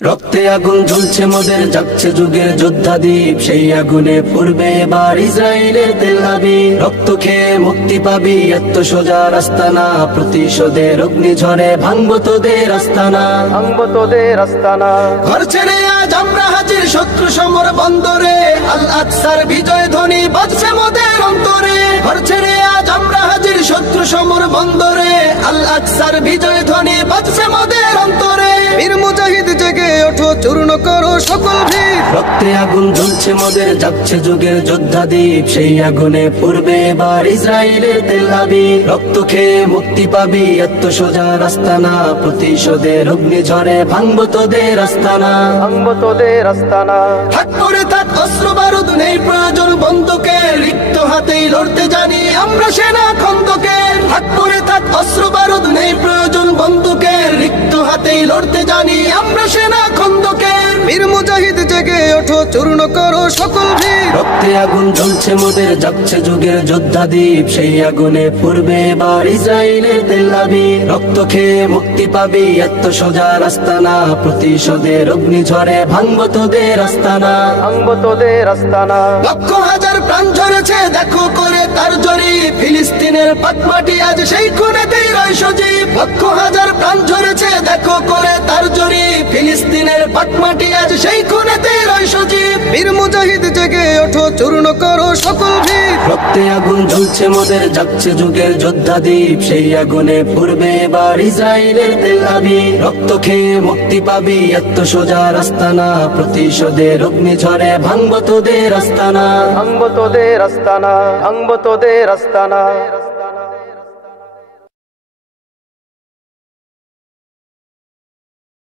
রক্তে আগুন জ্বলছে মোদের, জাগছে যুগের যোদ্ধা দ্বীপ, সেই আগুনে পড়বে এবার ইসরায়েলের তেল আবিব। রক্ত খেয়ে মুক্তি পাবি, এত সোজা রাস্তা না, প্রতিশোধের অগ্নিঝড়ে ভাঙবো তোদের আস্তানা, ভাঙবো তোদের আস্তানা। ঘর ছেড়ে আজ আমরা হাজির শত্রু সমর বন্দরে, আল আকসার বিজয় ধ্বনি বাজছে মোদের অন্তরে। ঘর ছেড়ে আজ আমরা হাজির শত্রু সমর বন্দরে, আল আকসার বিজয় ধ্বনি বাজছে মোদের অন্তরে। বীর মুজাহিদ জেগে ওঠো, চূর্ণ করো সকল ভিড়। রক্তে আগুন জ্বলছে মোদের, জাগছে যুগের যোদ্ধা দ্বীপ, সেই আগুনে পড়বে এবার ইসরায়েলের তেল আবিব। রক্ত খেয়ে মুক্তি পাবি, এত সোজা রাস্তা না, প্রতিশোধের অগ্নিঝড়ে ভাঙবো তোদের আস্তানা, ভাঙবো তোদের আস্তানা। থাক করে থাক অস্ত্র বারুদ, নেই প্রয়োজন বন্দুকের, রিক্ত হাতেই লড়তে জানি আমরা সেনা খন্দকের। থাক করে থাক অস্ত্র বারুদ, নেই প্রয়োজন বন্দুকের, রিক্ত হাতেই লড়তে জানি আমরা সেনা খন্দকের। বীর মুজাহিদ জেগে ওঠো, চূর্ণ করো সকল ভিড়। রক্তে আগুন জ্বলছে মোদের, জাগছে যুগের যোদ্ধা দ্বীপ, সেই আগুনে পড়বে এবার ইসরায়েলের তেল আবিব। রক্ত খেয়ে মুক্তি পাবি, এত সোজা রাস্তা না, প্রতিশোধের অগ্নিঝড়ে ভাঙবো তোদের আস্তানা, ভাঙবো তোদের আস্তানা। লক্ষ হাজার প্রাণ ঝরেছে দেখো করে তার জরি, ফিলিস্তিনের পাটমাটি আজ সেই খুনেতেই রয় সজীব। লক্ষ হাজার প্রাণ ঝরেছে দেখো করে তার জরি, ফিলিস্তিনের পাটমাটি আজ সেই খুনেতেই রয় সজীব। বীর মুজাহিদ জেগে ওঠো, চূর্ণ করো সকল ভিড়। রক্তে আগুন জ্বলছে মোদের, জাগছে যুগের যোদ্ধা দ্বীপ, সেই আগুনে পড়বে এবার ইসরায়েলের তেল আবিব। রক্ত খেয়ে মুক্তি পাবি, এত সোজা রাস্তা না, প্রতিশোধের অগ্নিঝড়ে ভাঙবো তোদের আস্তানা, ভাঙবো তোদের আস্তানা, ভাঙবো তোদের আস্তানা।